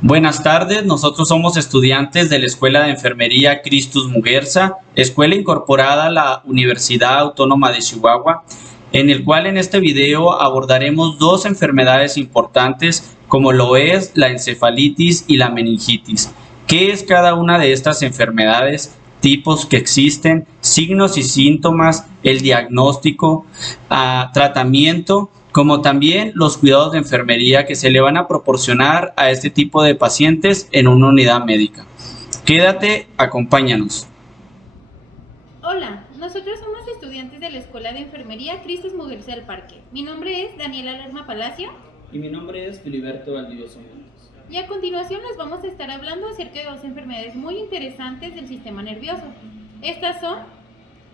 Buenas tardes, nosotros somos estudiantes de la Escuela de Enfermería Cristus Muguerza, escuela incorporada a la Universidad Autónoma de Chihuahua, en el cual en este video abordaremos dos enfermedades importantes como lo es la encefalitis y la meningitis. ¿Qué es cada una de estas enfermedades? Tipos que existen, signos y síntomas, el diagnóstico, tratamiento, como también los cuidados de enfermería que se le van a proporcionar a este tipo de pacientes en una unidad médica. Quédate, acompáñanos. Hola, nosotros somos estudiantes de la Escuela de Enfermería Cristus Muguerza del Parque. Mi nombre es Daniela Lerma Palacio. Y mi nombre es Filiberto Valdivieso Montes. Y a continuación les vamos a estar hablando acerca de dos enfermedades muy interesantes del sistema nervioso. Estas son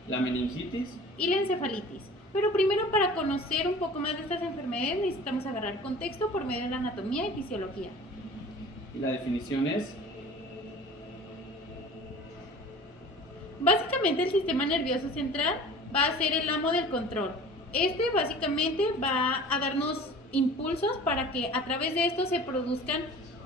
la meningitis y la encefalitis. Pero primero, para conocer un poco más de estas enfermedades, necesitamos agarrar contexto por medio de la anatomía y fisiología. Y la definición es: básicamente el sistema nervioso central va a ser el amo del control. Este básicamente va a darnos impulsos para que a través de esto se produzcan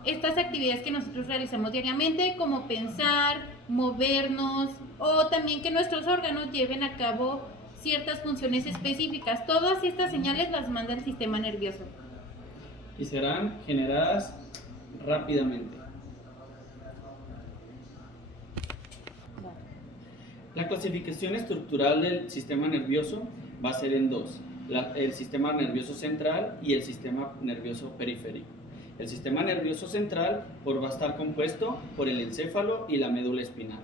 estas actividades que nosotros realizamos diariamente, como pensar, movernos, o también que nuestros órganos lleven a cabo ciertas funciones específicas. Todas estas señales las manda el sistema nervioso. Y serán generadas rápidamente. La clasificación estructural del sistema nervioso va a ser en dos: el sistema nervioso central y el sistema nervioso periférico. El sistema nervioso central va a estar compuesto por el encéfalo y la médula espinal.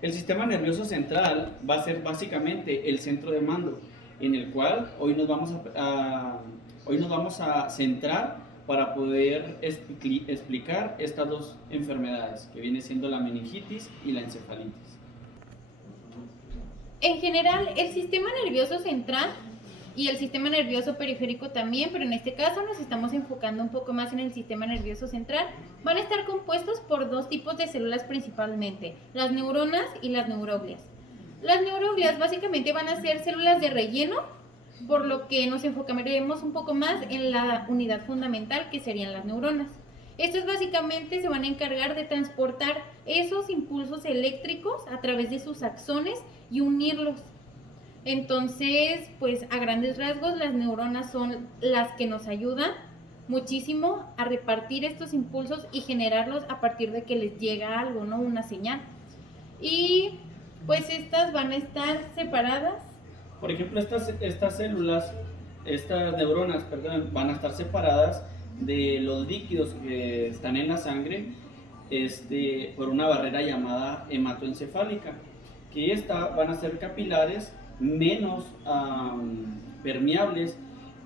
El sistema nervioso central va a ser básicamente el centro de mando, en el cual hoy nos vamos a centrar para poder explicar estas dos enfermedades, que viene siendo la meningitis y la encefalitis. En general, el sistema nervioso central y el sistema nervioso periférico también, pero en este caso nos estamos enfocando un poco más en el sistema nervioso central, van a estar compuestos por dos tipos de células principalmente, las neuronas y las neuroglias. Las neuroglias básicamente van a ser células de relleno, por lo que nos enfocaremos un poco más en la unidad fundamental, que serían las neuronas. Estos básicamente se van a encargar de transportar esos impulsos eléctricos a través de sus axones y unirlos. Entonces, pues a grandes rasgos, las neuronas son las que nos ayudan muchísimo a repartir estos impulsos y generarlos a partir de que les llega algo, ¿no? Una señal. Y pues estas van a estar separadas. Por ejemplo, estas neuronas, van a estar separadas de los líquidos que están en la sangre por una barrera llamada hematoencefálica, que van a ser capilares menos permeables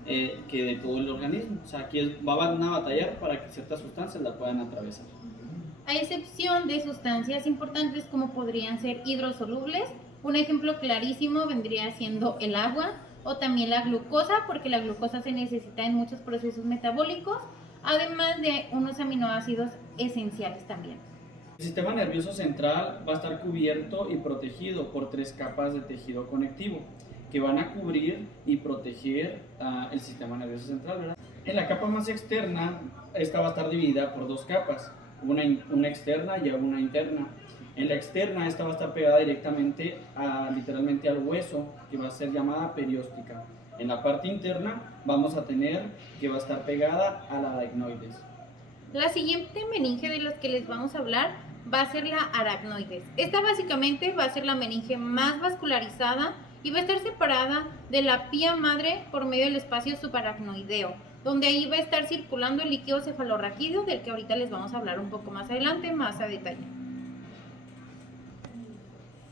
que de todo el organismo. O sea, aquí van a batallar para que ciertas sustancias la puedan atravesar. A excepción de sustancias importantes como podrían ser hidrosolubles, un ejemplo clarísimo vendría siendo el agua o también la glucosa, porque la glucosa se necesita en muchos procesos metabólicos, además de unos aminoácidos esenciales también. El sistema nervioso central va a estar cubierto y protegido por 3 capas de tejido conectivo que van a cubrir y proteger el sistema nervioso central, ¿verdad? En la capa más externa, esta va a estar dividida por 2 capas, una externa y una interna. En la externa, esta va a estar pegada directamente literalmente al hueso, que va a ser llamada perióstica. En la parte interna vamos a tener que va a estar pegada a la adenoides. La siguiente meninge de las que les vamos a hablar va a ser la aracnoides. Esta básicamente va a ser la meninge más vascularizada y va a estar separada de la pía madre por medio del espacio subaracnoideo, donde ahí va a estar circulando el líquido cefalorraquídeo, del que ahorita les vamos a hablar un poco más adelante, más a detalle.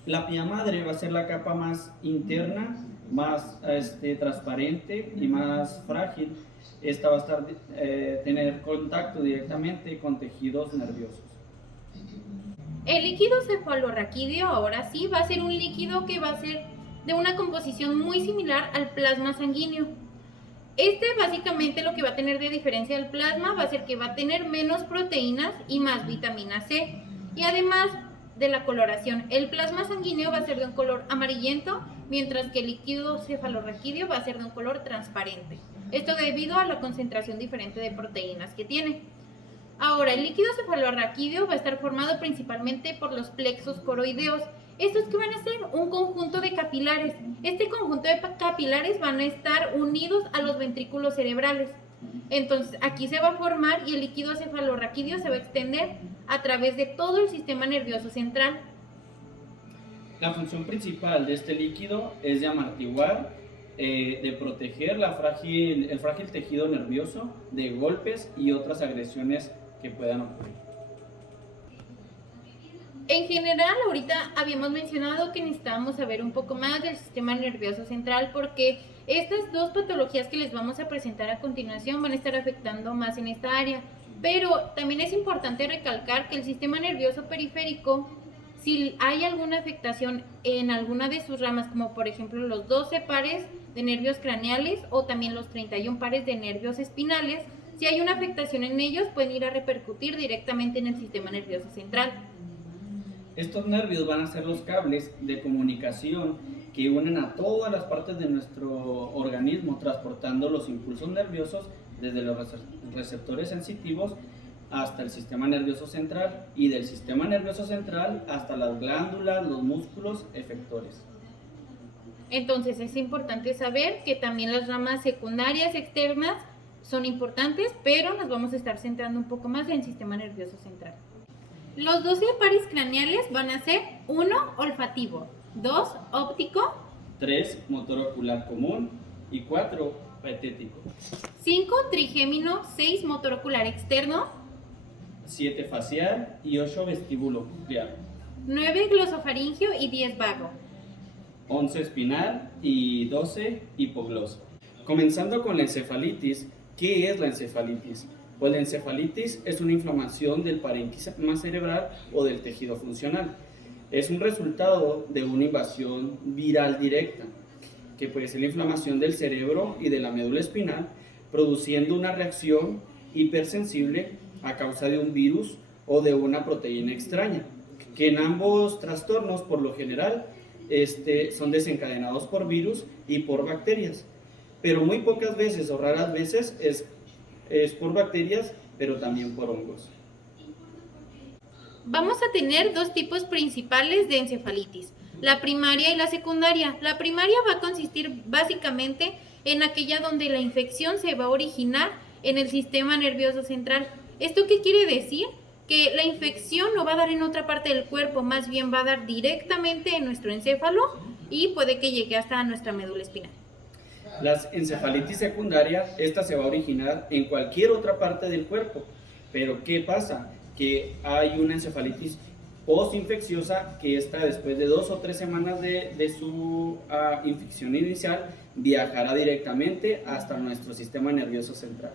La pía madre va a ser la capa más interna, más transparente y más frágil. Esta va a tener contacto directamente con tejidos nerviosos. El líquido cefalorraquídeo ahora sí va a ser un líquido que va a ser de una composición muy similar al plasma sanguíneo. Básicamente lo que va a tener de diferencia del plasma va a ser que va a tener menos proteínas y más vitamina C. Y además de la coloración. El plasma sanguíneo va a ser de un color amarillento, mientras que el líquido cefalorraquídeo va a ser de un color transparente. Esto debido a la concentración diferente de proteínas que tiene. Ahora, el líquido cefalorraquídeo va a estar formado principalmente por los plexos coroideos. ¿Estos qué van a ser? Un conjunto de capilares. Este conjunto de capilares van a estar unidos a los ventrículos cerebrales. Entonces, aquí se va a formar y el líquido cefalorraquídeo se va a extender a través de todo el sistema nervioso central. La función principal de este líquido es de amortiguar, de proteger el frágil tejido nervioso de golpes y otras agresiones que puedan ocurrir. En general, ahorita habíamos mencionado que necesitábamos saber un poco más del sistema nervioso central porque estas dos patologías que les vamos a presentar a continuación van a estar afectando más en esta área. Pero también es importante recalcar que el sistema nervioso periférico, si hay alguna afectación en alguna de sus ramas, como por ejemplo los 12 pares de nervios craneales o también los 31 pares de nervios espinales, si hay una afectación en ellos, pueden ir a repercutir directamente en el sistema nervioso central. Estos nervios van a ser los cables de comunicación que unen a todas las partes de nuestro organismo, transportando los impulsos nerviosos desde los receptores sensitivos hasta el sistema nervioso central y del sistema nervioso central hasta las glándulas, los músculos efectores. Entonces es importante saber que también las ramas secundarias externas son importantes, pero nos vamos a estar centrando un poco más en el sistema nervioso central. Los 12 pares craneales van a ser 1 olfativo, 2 óptico, 3 motor ocular común y 4 patético, 5 trigémino, 6 motor ocular externo, 7 facial y 8 vestíbulo coclear, 9 glosofaringio y 10 vago, 11 espinal y 12 hipogloso. Comenzando con la encefalitis, ¿qué es la encefalitis? Pues la encefalitis es una inflamación del parénquima cerebral o del tejido funcional. Es un resultado de una invasión viral directa, que puede ser la inflamación del cerebro y de la médula espinal, produciendo una reacción hipersensible a causa de un virus o de una proteína extraña, que en ambos trastornos, por lo general, son desencadenados por virus y por bacterias, pero muy pocas veces o raras veces es por bacterias, pero también por hongos. Vamos a tener dos tipos principales de encefalitis, la primaria y la secundaria. La primaria va a consistir básicamente en aquella donde la infección se va a originar en el sistema nervioso central. ¿Esto qué quiere decir? Que la infección no va a dar en otra parte del cuerpo, más bien va a dar directamente en nuestro encéfalo y puede que llegue hasta nuestra médula espinal. La encefalitis secundaria, esta se va a originar en cualquier otra parte del cuerpo, pero ¿qué pasa? Que hay una encefalitis postinfecciosa que esta después de 2 o 3 semanas de su infección inicial viajará directamente hasta nuestro sistema nervioso central.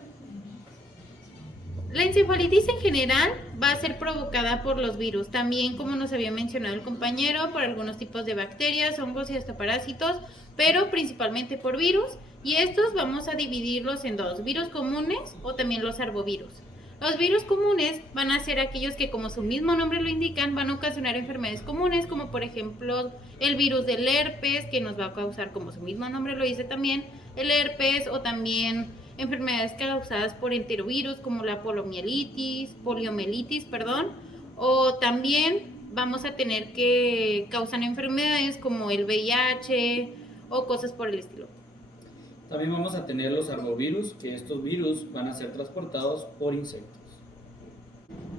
La encefalitis en general va a ser provocada por los virus, también como nos había mencionado el compañero, por algunos tipos de bacterias, hongos y hasta parásitos, pero principalmente por virus, y estos vamos a dividirlos en dos, virus comunes o también los arbovirus. Los virus comunes van a ser aquellos que, como su mismo nombre lo indican, van a ocasionar enfermedades comunes, como por ejemplo el virus del herpes, que nos va a causar, como su mismo nombre lo dice también, el herpes, o también enfermedades causadas por enterovirus, como la poliomielitis, o también vamos a tener que causan enfermedades como el VIH o cosas por el estilo. También vamos a tener los arbovirus, que estos virus van a ser transportados por insectos.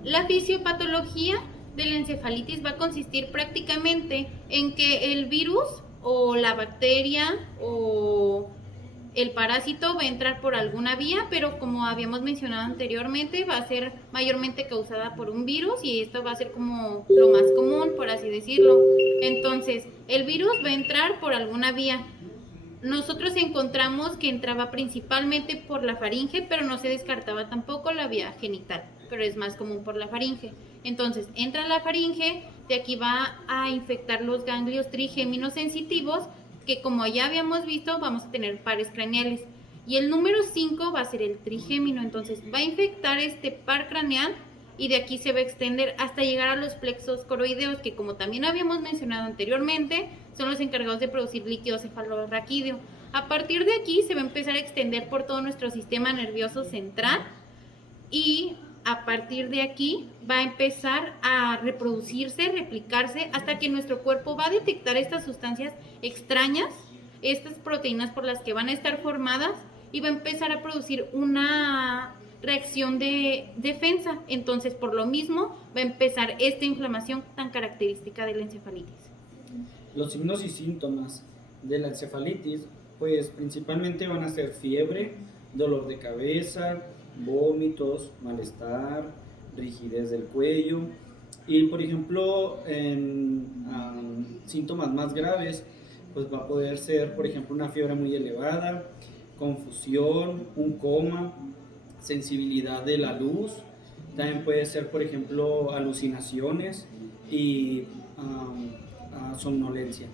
La fisiopatología de la encefalitis va a consistir prácticamente en que el virus o la bacteria o el parásito va a entrar por alguna vía, pero como habíamos mencionado anteriormente, va a ser mayormente causada por un virus y esto va a ser como lo más común, por así decirlo. Entonces, el virus va a entrar por alguna vía. Nosotros encontramos que entraba principalmente por la faringe, pero no se descartaba tampoco la vía genital, pero es más común por la faringe. Entonces, entra a la faringe, de aquí va a infectar los ganglios trigéminos sensitivos, que como ya habíamos visto, vamos a tener pares craneales. Y el número 5 va a ser el trigémino, entonces va a infectar este par craneal y de aquí se va a extender hasta llegar a los plexos coroideos, que como también habíamos mencionado anteriormente, son los encargados de producir líquido cefalorraquídeo. A partir de aquí se va a empezar a extender por todo nuestro sistema nervioso central y a partir de aquí va a empezar a reproducirse, replicarse, hasta que nuestro cuerpo va a detectar estas sustancias extrañas, estas proteínas por las que van a estar formadas, y va a empezar a producir una reacción de defensa. Entonces, por lo mismo, va a empezar esta inflamación tan característica de la encefalitis. Los signos y síntomas de la encefalitis, pues principalmente van a ser fiebre, dolor de cabeza, vómitos, malestar, rigidez del cuello y, por ejemplo, en síntomas más graves, pues va a poder ser, por ejemplo, una fiebre muy elevada, confusión, un coma, sensibilidad de la luz, también puede ser, por ejemplo, alucinaciones y somnolencia.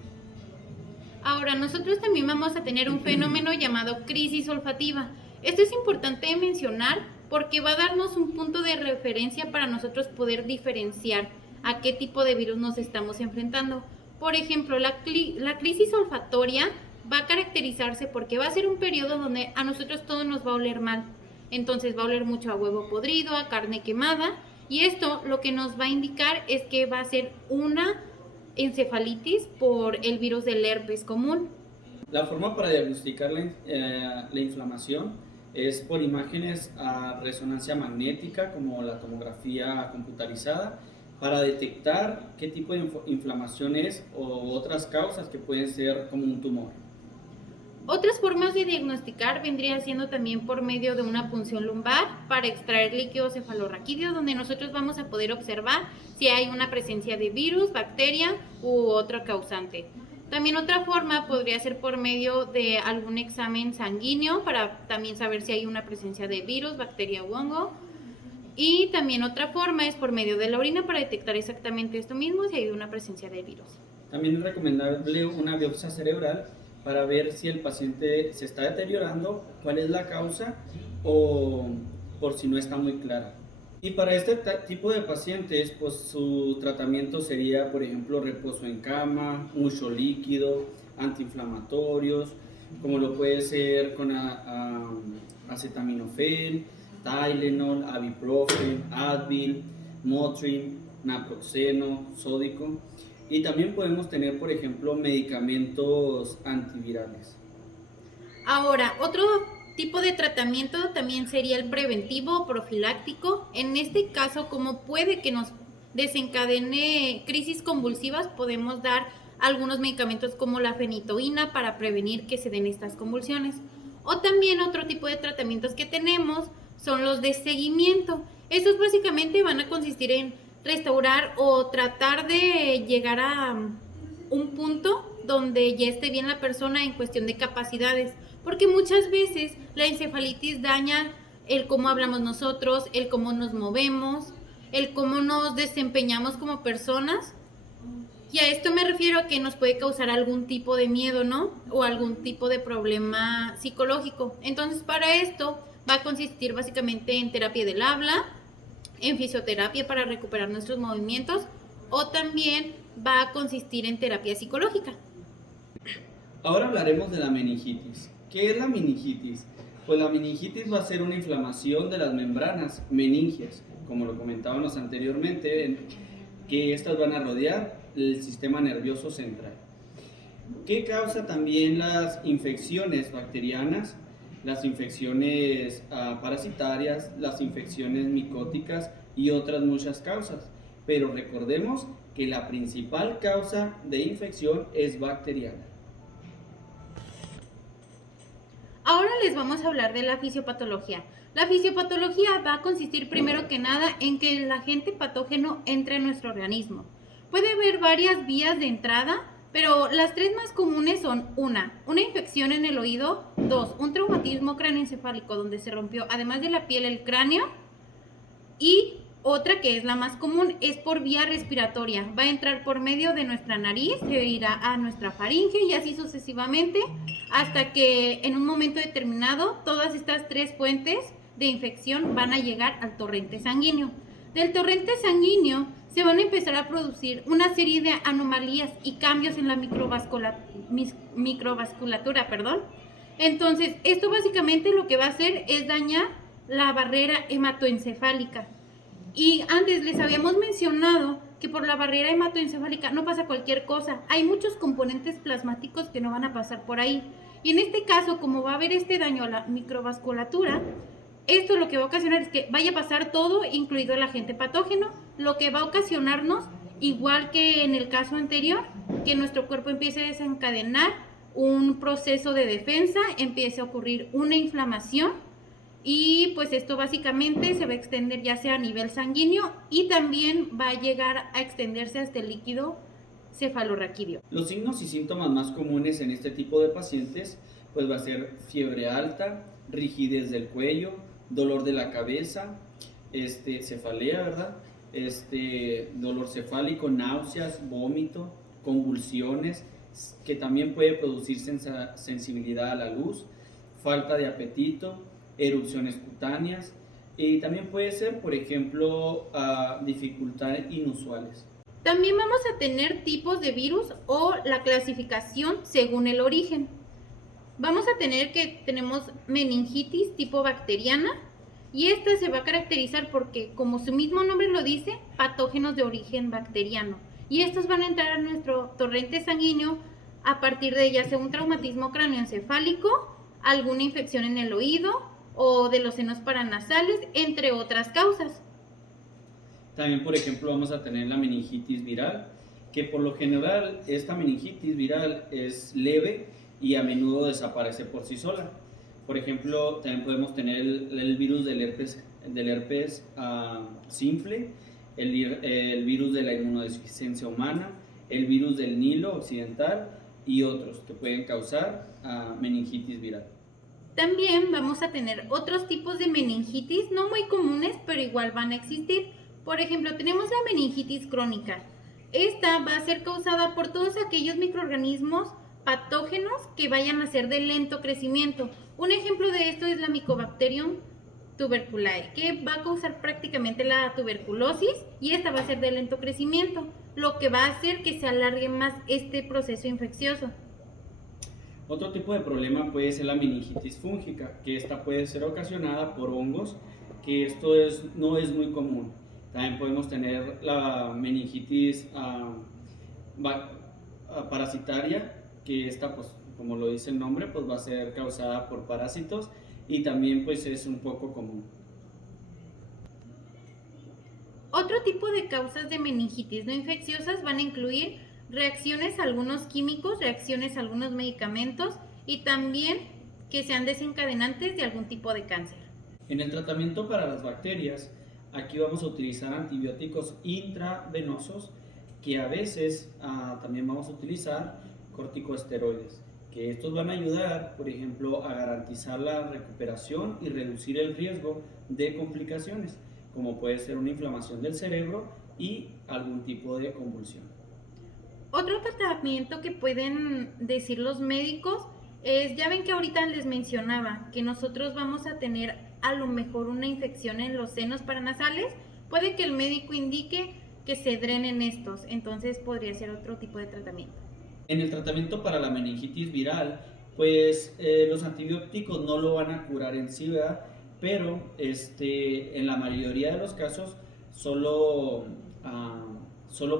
Ahora, nosotros también vamos a tener un fenómeno llamado crisis olfativa. Esto es importante mencionar porque va a darnos un punto de referencia para nosotros poder diferenciar a qué tipo de virus nos estamos enfrentando. Por ejemplo, la crisis olfatoria va a caracterizarse porque va a ser un periodo donde a nosotros todo nos va a oler mal. Entonces va a oler mucho a huevo podrido, a carne quemada, y esto lo que nos va a indicar es que va a ser una encefalitis por el virus del herpes común. La forma para diagnosticar la inflamación es por imágenes a resonancia magnética, como la tomografía computarizada, para detectar qué tipo de inflamación es o otras causas que pueden ser como un tumor. Otras formas de diagnosticar vendría siendo también por medio de una punción lumbar para extraer líquido cefalorraquídeo, donde nosotros vamos a poder observar si hay una presencia de virus, bacteria u otro causante. También otra forma podría ser por medio de algún examen sanguíneo para también saber si hay una presencia de virus, bacteria u hongo. Y también otra forma es por medio de la orina para detectar exactamente esto mismo, si hay una presencia de virus. También es recomendable una biopsia cerebral para ver si el paciente se está deteriorando, cuál es la causa o por si no está muy clara. Y para este tipo de pacientes, pues su tratamiento sería, por ejemplo, reposo en cama, mucho líquido, antiinflamatorios, como lo puede ser con acetaminofén, Tylenol, ibuprofen, Advil, Motrin, naproxeno, sódico. Y también podemos tener, por ejemplo, medicamentos antivirales. Ahora, otro tipo de tratamiento también sería el preventivo o profiláctico. En este caso, como puede que nos desencadene crisis convulsivas, podemos dar algunos medicamentos como la fenitoína para prevenir que se den estas convulsiones. O también otro tipo de tratamientos que tenemos son los de seguimiento. Estos básicamente van a consistir en restaurar o tratar de llegar a un punto donde ya esté bien la persona en cuestión de capacidades, porque muchas veces la encefalitis daña el cómo hablamos nosotros, el cómo nos movemos, el cómo nos desempeñamos como personas, y a esto me refiero a que nos puede causar algún tipo de miedo, ¿no? O algún tipo de problema psicológico. Entonces, para esto va a consistir básicamente en terapia del habla, en fisioterapia para recuperar nuestros movimientos, o también va a consistir en terapia psicológica. Ahora hablaremos de la meningitis. ¿Qué es la meningitis? Pues la meningitis va a ser una inflamación de las membranas meningias, como lo comentábamos anteriormente, que estas van a rodear el sistema nervioso central. ¿Qué causa también las infecciones bacterianas? Las infecciones parasitarias, las infecciones micóticas y otras muchas causas. Pero recordemos que la principal causa de infección es bacteriana. Ahora les vamos a hablar de la fisiopatología. La fisiopatología va a consistir primero que nada en que el agente patógeno entre en nuestro organismo. Puede haber varias vías de entrada, pero las tres más comunes son una infección en el oído, 2, un traumatismo craneoencefálico donde se rompió además de la piel el cráneo, y otra que es la más común es por vía respiratoria. Va a entrar por medio de nuestra nariz, se irá a nuestra faringe y así sucesivamente hasta que en un momento determinado todas estas tres fuentes de infección van a llegar al torrente sanguíneo. Del torrente sanguíneo se van a empezar a producir una serie de anomalías y cambios en la microvasculatura, Entonces, esto básicamente lo que va a hacer es dañar la barrera hematoencefálica. Y antes les habíamos mencionado que por la barrera hematoencefálica no pasa cualquier cosa. Hay muchos componentes plasmáticos que no van a pasar por ahí. Y en este caso, como va a haber este daño a la microvasculatura, esto lo que va a ocasionar es que vaya a pasar todo, incluido el agente patógeno, lo que va a ocasionarnos, igual que en el caso anterior, que nuestro cuerpo empiece a desencadenar un proceso de defensa, empiece a ocurrir una inflamación y pues esto básicamente se va a extender ya sea a nivel sanguíneo y también va a llegar a extenderse hasta el líquido cefalorraquídeo. Los signos y síntomas más comunes en este tipo de pacientes pues va a ser fiebre alta, rigidez del cuello, dolor de la cabeza, cefalea, ¿verdad? Dolor cefálico, náuseas, vómito, convulsiones, que también puede producir sensibilidad a la luz, falta de apetito, erupciones cutáneas y también puede ser, por ejemplo, dificultades inusuales. También vamos a tener tipos de virus o la clasificación según el origen. Vamos a tener que tenemos meningitis tipo bacteriana y esta se va a caracterizar porque, como su mismo nombre lo dice, patógenos de origen bacteriano. Y estos van a entrar a nuestro torrente sanguíneo a partir de ya sea un traumatismo cráneoencefálico, alguna infección en el oído o de los senos paranasales, entre otras causas. También, por ejemplo, vamos a tener la meningitis viral, que por lo general esta meningitis viral es leve y a menudo desaparece por sí sola. Por ejemplo, también podemos tener el virus del herpes simple, el virus de la inmunodeficiencia humana, el virus del Nilo occidental y otros que pueden causar meningitis viral. También vamos a tener otros tipos de meningitis no muy comunes, pero igual van a existir. Por ejemplo, tenemos la meningitis crónica. Esta va a ser causada por todos aquellos microorganismos patógenos que vayan a ser de lento crecimiento. Un ejemplo de esto es la Mycobacterium tuberculae, que va a causar prácticamente la tuberculosis y esta va a ser de lento crecimiento, lo que va a hacer que se alargue más este proceso infeccioso. Otro tipo de problema puede ser la meningitis fúngica, que esta puede ser ocasionada por hongos, que esto no es muy común. También podemos tener la meningitis parasitaria, que esta, pues, como lo dice el nombre, pues va a ser causada por parásitos y también pues es un poco común. Otro tipo de causas de meningitis no infecciosas van a incluir reacciones a algunos químicos, reacciones a algunos medicamentos y también que sean desencadenantes de algún tipo de cáncer. En el tratamiento para las bacterias, aquí vamos a utilizar antibióticos intravenosos, que a veces también vamos a utilizar corticosteroides, que estos van a ayudar, por ejemplo, a garantizar la recuperación y reducir el riesgo de complicaciones, como puede ser una inflamación del cerebro y algún tipo de convulsión. Otro tratamiento que pueden decir los médicos es, ya ven que ahorita les mencionaba que nosotros vamos a tener a lo mejor una infección en los senos paranasales, puede que el médico indique que se drenen estos, entonces podría ser otro tipo de tratamiento. En el tratamiento para la meningitis viral, pues los antibióticos no lo van a curar en sí, ¿verdad? Pero en la mayoría de los casos solo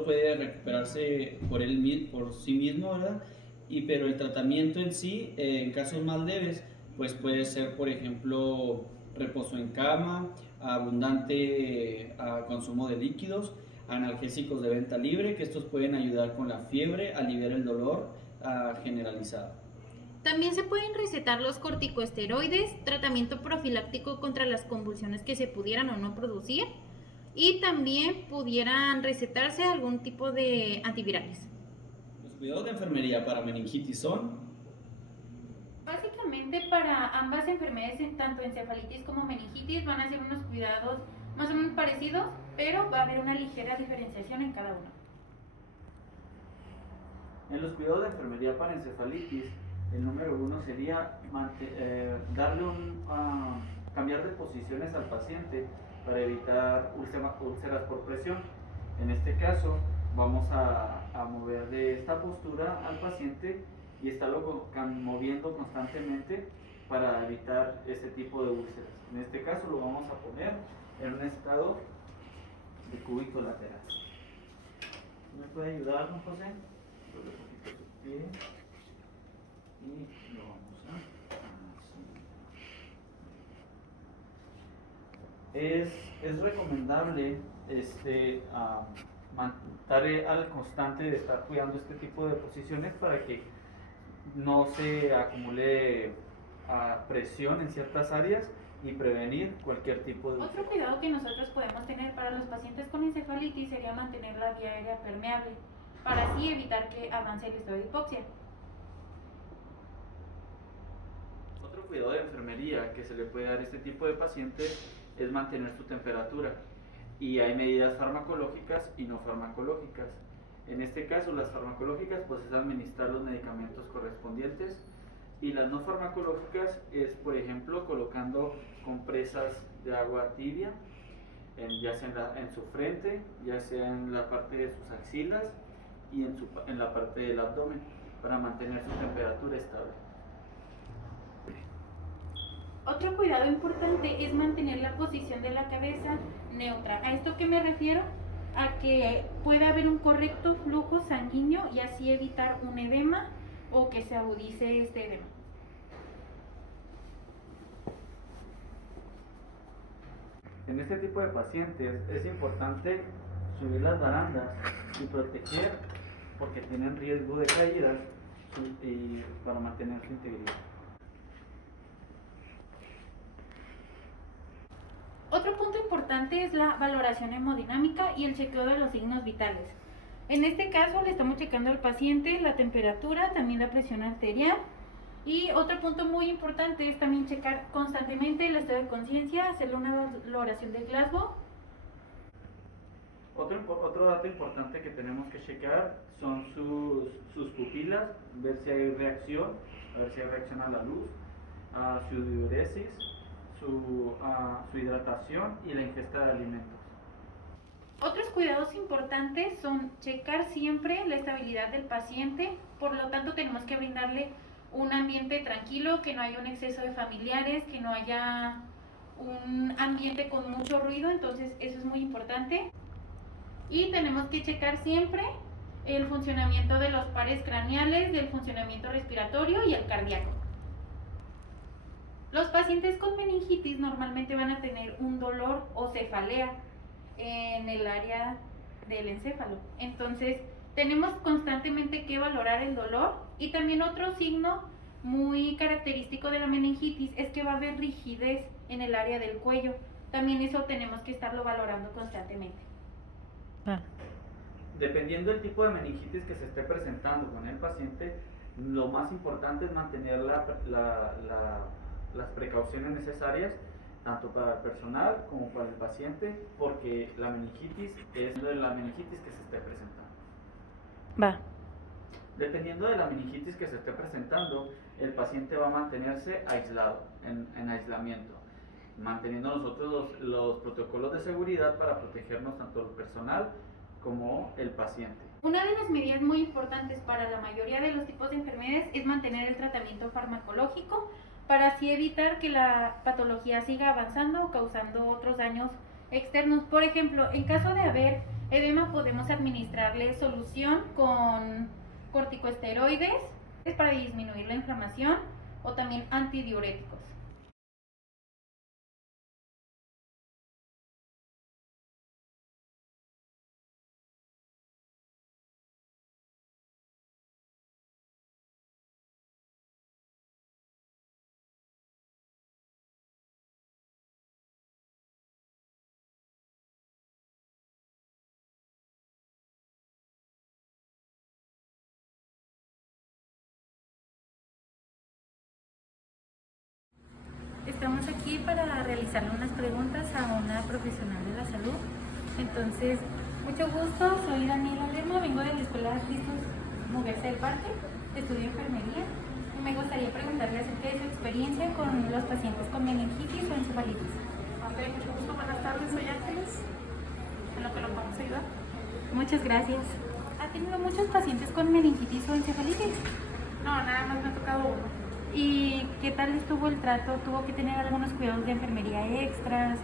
puede recuperarse por sí mismo, ¿verdad? Pero el tratamiento en sí, en casos más leves, pues puede ser, por ejemplo, reposo en cama, abundante consumo de líquidos, analgésicos de venta libre, que estos pueden ayudar con la fiebre, aliviar el dolor generalizado. También se pueden recetar los corticosteroides, tratamiento profiláctico contra las convulsiones que se pudieran o no producir, y también pudieran recetarse algún tipo de antivirales. Los cuidados de enfermería para meningitis son: básicamente para ambas enfermedades, tanto encefalitis como meningitis, van a ser unos cuidados más o menos parecidos, pero va a haber una ligera diferenciación en cada uno. En los cuidados de enfermería para encefalitis, el número 1 sería cambiar de posiciones al paciente para evitar úlceras por presión. En este caso vamos a mover de esta postura al paciente y estarlo moviendo constantemente para evitar este tipo de úlceras. En este caso lo vamos a poner en un estado de cúbito lateral. ¿Me puede ayudar, don José? Doble un poquito su pie y lo vamos a así. Es recomendable estar al constante de estar cuidando este tipo de posiciones para que no se acumule presión en ciertas áreas y prevenir cualquier tipo de... Otro cuidado que nosotros podemos tener para los pacientes con encefalitis sería mantener la vía aérea permeable, para así evitar que avance el estado de hipoxia. Otro cuidado de enfermería que se le puede dar a este tipo de pacientes es mantener su temperatura, y hay medidas farmacológicas y no farmacológicas. En este caso las farmacológicas pues es administrar los medicamentos correspondientes, y las no farmacológicas es, por ejemplo, colocando compresas de agua tibia, ya sea en su frente, ya sea en la parte de sus axilas y en la parte del abdomen, para mantener su temperatura estable. Otro cuidado importante es mantener la posición de la cabeza neutra. ¿A esto qué me refiero? A que pueda haber un correcto flujo sanguíneo y así evitar un edema o que se agudice este edema. En este tipo de pacientes es importante subir las barandas y proteger, porque tienen riesgo de caídas, y para mantener su integridad. Otro punto importante es la valoración hemodinámica y el chequeo de los signos vitales. En este caso le estamos checando al paciente la temperatura, también la presión arterial. Y otro punto muy importante es también checar constantemente el estado de conciencia, hacerle una valoración de Glasgow. Otro dato importante que tenemos que checar son sus pupilas, ver si hay reacción, a ver si hay reacción a la luz, a su diuresis, su hidratación y la ingesta de alimentos. Otros cuidados importantes son checar siempre la estabilidad del paciente, por lo tanto tenemos que brindarle un ambiente tranquilo, que no haya un exceso de familiares, que no haya un ambiente con mucho ruido, entonces eso es muy importante. Y tenemos que checar siempre el funcionamiento de los pares craneales, del funcionamiento respiratorio y el cardíaco. Los pacientes con meningitis normalmente van a tener un dolor o cefalea en el área del encéfalo. Entonces, tenemos constantemente que valorar el dolor. Y también otro signo muy característico de la meningitis es que va a haber rigidez en el área del cuello. También eso tenemos que estarlo valorando constantemente. Dependiendo del tipo de meningitis que se esté presentando con el paciente, lo más importante es mantener las precauciones necesarias, tanto para el personal como para el paciente, porque la meningitis es la meningitis que se esté presentando. Dependiendo de la meningitis que se esté presentando, el paciente va a mantenerse aislado, en aislamiento, manteniendo nosotros los protocolos de seguridad para protegernos tanto el personal como el paciente. Una de las medidas muy importantes para la mayoría de los tipos de enfermedades es mantener el tratamiento farmacológico, para así evitar que la patología siga avanzando o causando otros daños externos. Por ejemplo, en caso de haber edema, podemos administrarle solución con corticosteroides para disminuir la inflamación, o también antidiuréticos. Estamos aquí para realizarle unas preguntas a una profesional de la salud. Entonces, mucho gusto, soy Daniela Lerma, vengo de la Escuela Cristus Mugersa del Parque, estudio enfermería, y me gustaría preguntarle acerca de su experiencia con los pacientes con meningitis o encefalitis. Ok, mucho gusto. Buenas tardes, soy Ángeles. ¿En lo que lo podemos ayudar? Muchas gracias. ¿Ha tenido muchos pacientes con meningitis o encefalitis? No, nada más me ha tocado uno. ¿Y qué tal estuvo el trato? ¿Tuvo que tener algunos cuidados de enfermería extras?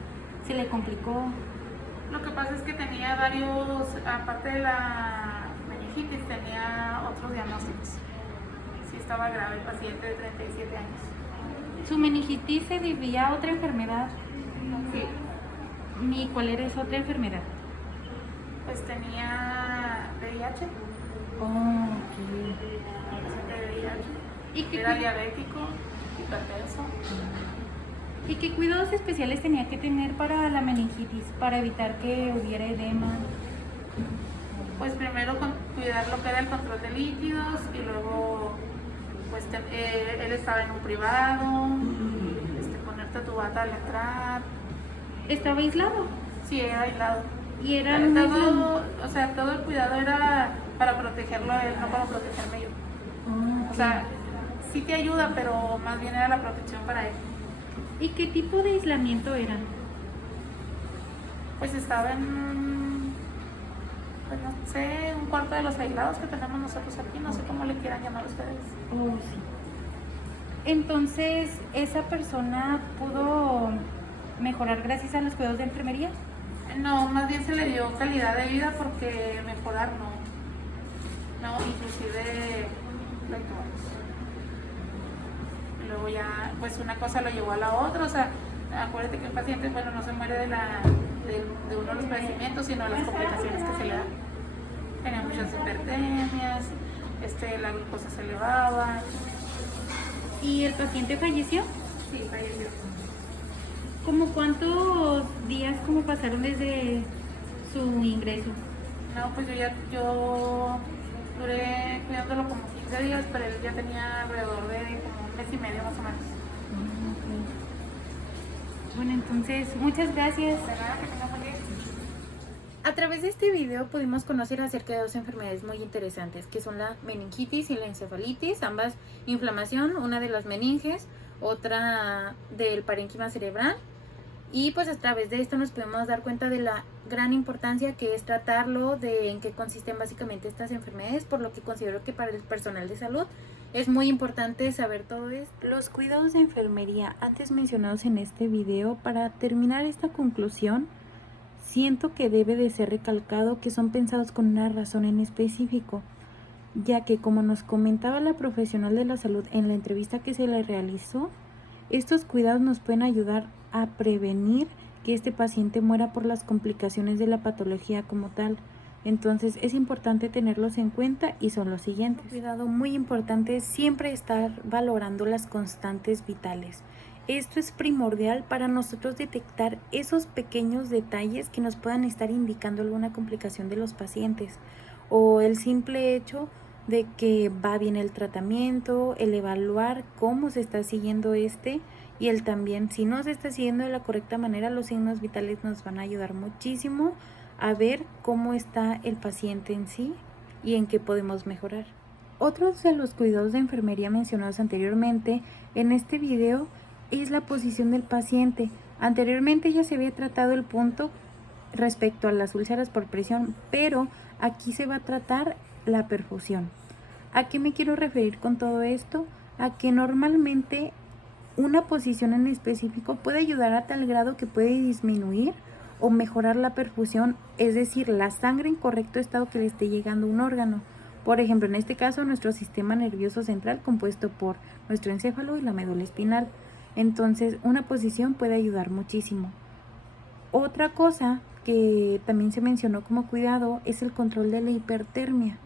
¿Se le complicó? Lo que pasa es que tenía varios, aparte de la meningitis, tenía otros diagnósticos. Sí, estaba grave el paciente de 37 años. ¿Su meningitis se debía a otra enfermedad? Sí, ¿Y cuál era esa otra enfermedad? pues tenía VIH, Oh, ok. paciente de VIH. ¿Y qué, Era diabético, hipertenso. ¿Y qué cuidados especiales tenía que tener para la meningitis, para evitar que hubiera edema? Pues primero cuidar lo que era el control de líquidos y luego pues él estaba en un privado, ponerte tu bata al entrar. ¿Estaba aislado? Sí, era aislado. ¿Y era Todo, o sea, todo el cuidado era para protegerlo a él, no para protegerme yo. Oh, O sea, sí te ayuda, pero más bien era la protección para él. ¿y qué tipo de aislamiento era? Pues estaba en, pues no sé, un cuarto de los aislados que tenemos nosotros aquí, no sé cómo le quieran llamar ustedes. Oh, sí. Entonces, ¿esa persona pudo mejorar gracias a los cuidados de enfermería? No, más bien se le dio calidad de vida porque mejorar no. No, inclusive lectores. Y luego ya, pues una cosa lo llevó a la otra, o sea, acuérdate que el paciente, bueno, no se muere de uno de los padecimientos, sino de las complicaciones que se le dan. Tenía muchas hipertemias, la glucosa se elevaba. ¿Y el paciente falleció? Sí, falleció. ¿Cómo cuántos días pasaron desde su ingreso? No, pues yo duré cuidándolo como 15 días, pero él ya tenía alrededor de como un mes y medio más o menos. Bueno, entonces, muchas gracias. De nada, que tenga buen día. A través de este video pudimos conocer acerca de dos enfermedades muy interesantes, que son la meningitis y la encefalitis, ambas inflamación, una de las meninges, otra del parénquima cerebral. Y pues a través de esto nos podemos dar cuenta de la gran importancia que es tratarlo, de en qué consisten básicamente estas enfermedades, por lo que considero que para el personal de salud es muy importante saber todo esto. Los cuidados de enfermería antes mencionados en este video, para terminar esta conclusión, siento que debe de ser recalcado que son pensados con una razón en específico, ya que como nos comentaba la profesional de la salud en la entrevista que se le realizó, estos cuidados nos pueden ayudar a prevenir que este paciente muera por las complicaciones de la patología como tal. Entonces es importante tenerlos en cuenta y son los siguientes. Cuidado muy importante es siempre estar valorando las constantes vitales. Esto es primordial para nosotros detectar esos pequeños detalles que nos puedan estar indicando alguna complicación de los pacientes, o el simple hecho de que va bien el tratamiento, el evaluar cómo se está siguiendo y el también, si no se está siguiendo de la correcta manera, los signos vitales nos van a ayudar muchísimo a ver cómo está el paciente en sí y en qué podemos mejorar. Otros de los cuidados de enfermería mencionados anteriormente en este video es la posición del paciente. Anteriormente ya se había tratado el punto respecto a las úlceras por presión, pero aquí se va a tratar la perfusión. ¿A qué me quiero referir con todo esto? A que normalmente una posición en específico puede ayudar a tal grado que puede disminuir o mejorar la perfusión, es decir, la sangre en correcto estado que le esté llegando a un órgano. Por ejemplo, en este caso, nuestro sistema nervioso central compuesto por nuestro encéfalo y la médula espinal. Entonces, una posición puede ayudar muchísimo. Otra cosa que también se mencionó como cuidado es el control de la hipertermia.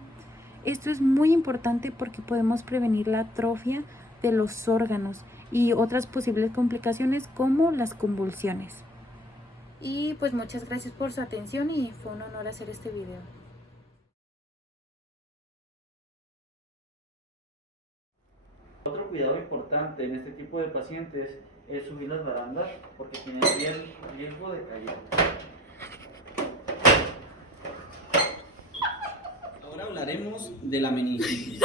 Esto es muy importante porque podemos prevenir la atrofia de los órganos y otras posibles complicaciones como las convulsiones. Y pues muchas gracias por su atención y fue un honor hacer este video. Otro cuidado importante en este tipo de pacientes es subir las barandas porque tienen riesgo de caída. Ahora hablaremos de la meningitis.